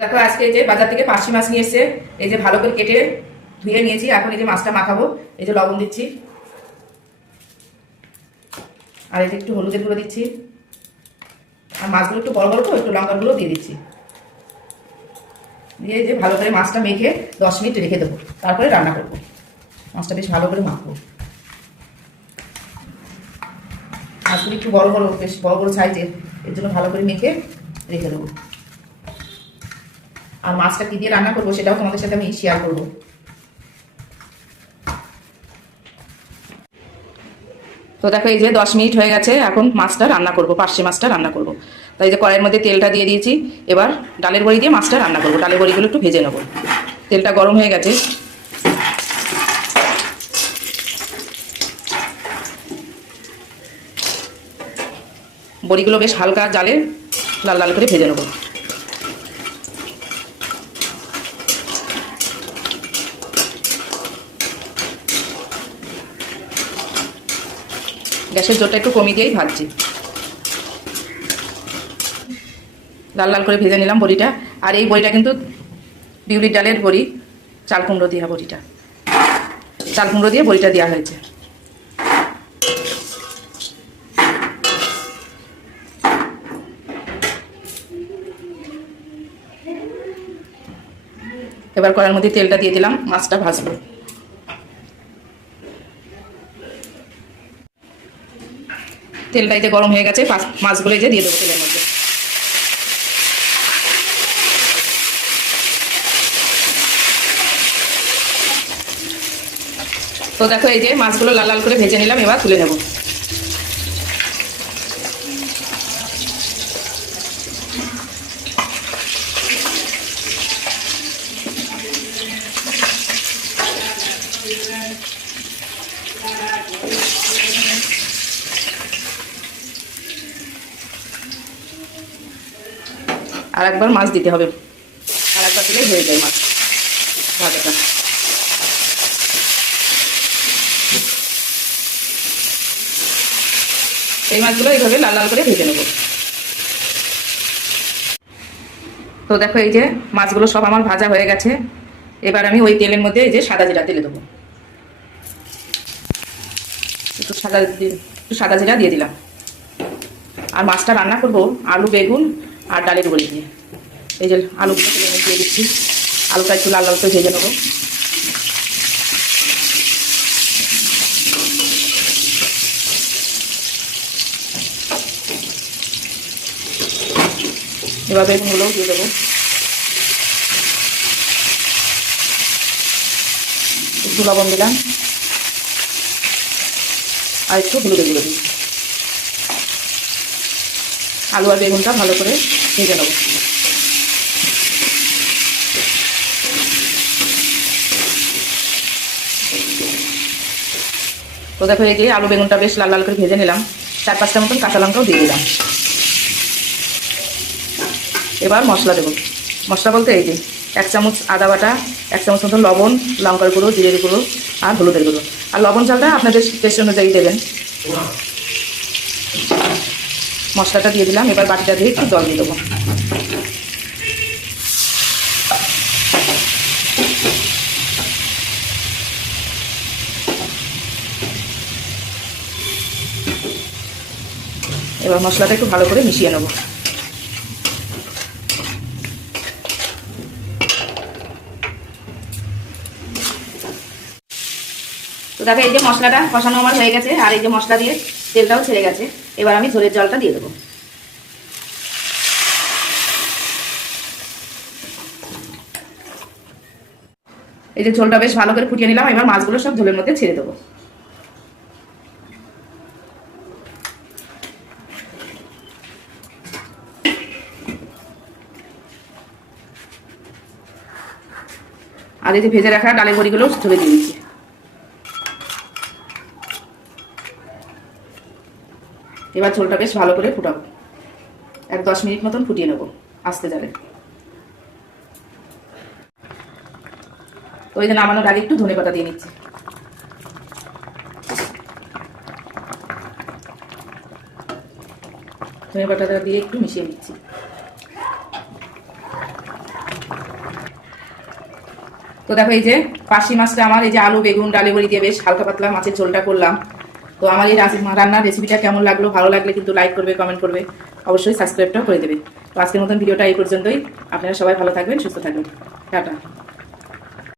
দেখো, আজকে যে বাজার থেকে পার্শি মাছ নিয়ে এই যে ভালো করে কেটে ধুয়ে নিয়েছি, এখন এই যে মাছটা মাখাবো, এই যে লবণ দিচ্ছি। আর এই যে একটু হলুদের গুঁড়ো দিচ্ছি। আর মাছগুলো একটু বড় বড় তো, একটু লঙ্কার গুঁড়ো দিয়ে দিচ্ছি। দিয়ে যে ভালো করে মাছটা মেখে দশ মিনিট রেখে দেবো, তারপরে রান্না করব। মাছটা বেশ ভালো করে মাখবো। মাছগুলো একটু বড় বড়, বেশ বড় বড় সাইজের এর জন্য ভালো করে মেখে রেখে দেবো। আর মাছটা কি দিয়ে রান্না করব সেটাও তোমাদের সাথে আমি শেয়ার করব। তো দেখো, এই যে দশ মিনিট হয়ে গেছে, এখন মাছটা রান্না করব, পার্শে মাছটা রান্না করব। তাই যে কড়াইয়ের মধ্যে তেলটা দিয়ে দিয়েছি, এবার ডালের বড়ি দিয়ে মাছটা রান্না করব। ডালের বড়িগুলো একটু ভেজে নেব। তেলটা গরম হয়ে গেছে। বড়িগুলো বেশ হালকা জালে লাল লাল করে ভেজে নেব। গ্যাসের জোরটা একটু কমিয়ে দিয়েই ভাজছি। লাল লাল করে ভেজে নিলাম বড়িটা। আর এই বড়িটা কিন্তু বিউলির ডালের বড়ি, চাল কুমড়ো দেওয়া বড়িটা। চাল কুমড়ো দিয়ে বড়িটা দেওয়া হয়েছে। এবার কড়ার মধ্যে তেলটা দিয়ে দিলাম, মাছটা ভাজবো। তেলটা এই যে গরম হয়ে গেছে মাছগুলো যে দিয়ে দেবো তেলের মধ্যে। তো দেখো এই যে মাছগুলো লাল লাল করে ভেজে নিলাম, এবার তুলে নেব। আর একবার মাছ দিতে হবে। আর একবার দিলেই হয়ে যায় মাছ। ভাজাটা। এই মাছগুলো এইভাবে লাল লাল করে ভেজে নেব। তো দেখো এই যে মাছগুলো সব আমার ভাজা হয়ে গেছে। এবার আমি ওই তেলের মধ্যে এই যে সাদা জিরা তেলে দেবো। একটু সাদা একটু সাদা জিরা দিয়ে দিলাম। আর মাছটা রান্না করব আলু, বেগুন আর ডালের বড়ি দিয়ে এই যে এনে দিয়ে দিচ্ছি। আলুটা একটু লাল লাল করে ভেজে নেব। এবার বেগুনগুলোও দিয়ে দেবো। একটু লবণ দিলাম। আর একটু হলুদের গুঁড়ো দিই আলু আর বেগুনটা ভালো করে ভেজে নেব। তো দেখো, এই যে আলু, বেগুনটা বেশ লাল লাল করে ভেজে নিলাম। চার পাঁচটা মতন কাঁচা লঙ্কাও দিয়ে দিলাম। এবার মশলা দেবো। মশলা বলতে এই যে এক চামচ আদা বাটা, এক চামচ মতন লবণ, লঙ্কার গুঁড়ো, জিরের গুঁড়ো আর হলুদের গুঁড়ো। আর লবণ চালটা আপনাদের টেস্ট অনুযায়ী দেবেন। মশলাটা দিয়ে দিলাম, এবার বাটিটা দিয়ে একটু জল দিয়ে দেবো। এবার মশলাটা একটু ভালো করে মিশিয়ে নেব। তো দেখো, এই যে মশলাটা কষানো আমার হয়ে গেছে, আর এই যে মশলা দিয়ে তেলটাও ছেড়ে গেছে। এবার আমি ঝোলের জলটা দিয়ে দেবো। এই যে ঝোলটা বেশ ভালো করে ফুটিয়ে নিলাম, এবার মাছগুলো সব ঝোলের মধ্যে ছেড়ে দেবো। আর এই যে ভেজে রাখা ডালের বড়িগুলো ঝরে দিয়ে এবার ঝোলটা বেশ ভালো করে ফুটাবো। এক দশ মিনিট মতন ফুটিয়ে নেব। আস্তে যাবে। তো ওই যে নামানোর আগে একটু ধনে পাতা দিয়ে নিচ্ছি। ধনে পাতাটা দিয়ে একটু মিশিয়ে নিচ্ছি। তো দেখো এই যে পাশি মাছটা আমার, এই যে আলু, বেগুন ডালে বড়ি দিয়ে বেশ হালকা পাতলা মাছের ঝোলটা করলাম। তো আমার এই রান্নার রেসিপিটা কেমন লাগল, ভালো লাগলে কিন্তু লাইক করবে কমেন্ট করবে। অবশ্যই সাবস্ক্রাইবটাও করে দেবে। তো আজকের মতন ভিডিওটা এই পর্যন্তই। আপনারা সবাই ভালো থাকবেন, সুস্থ থাকবেন। টাটা।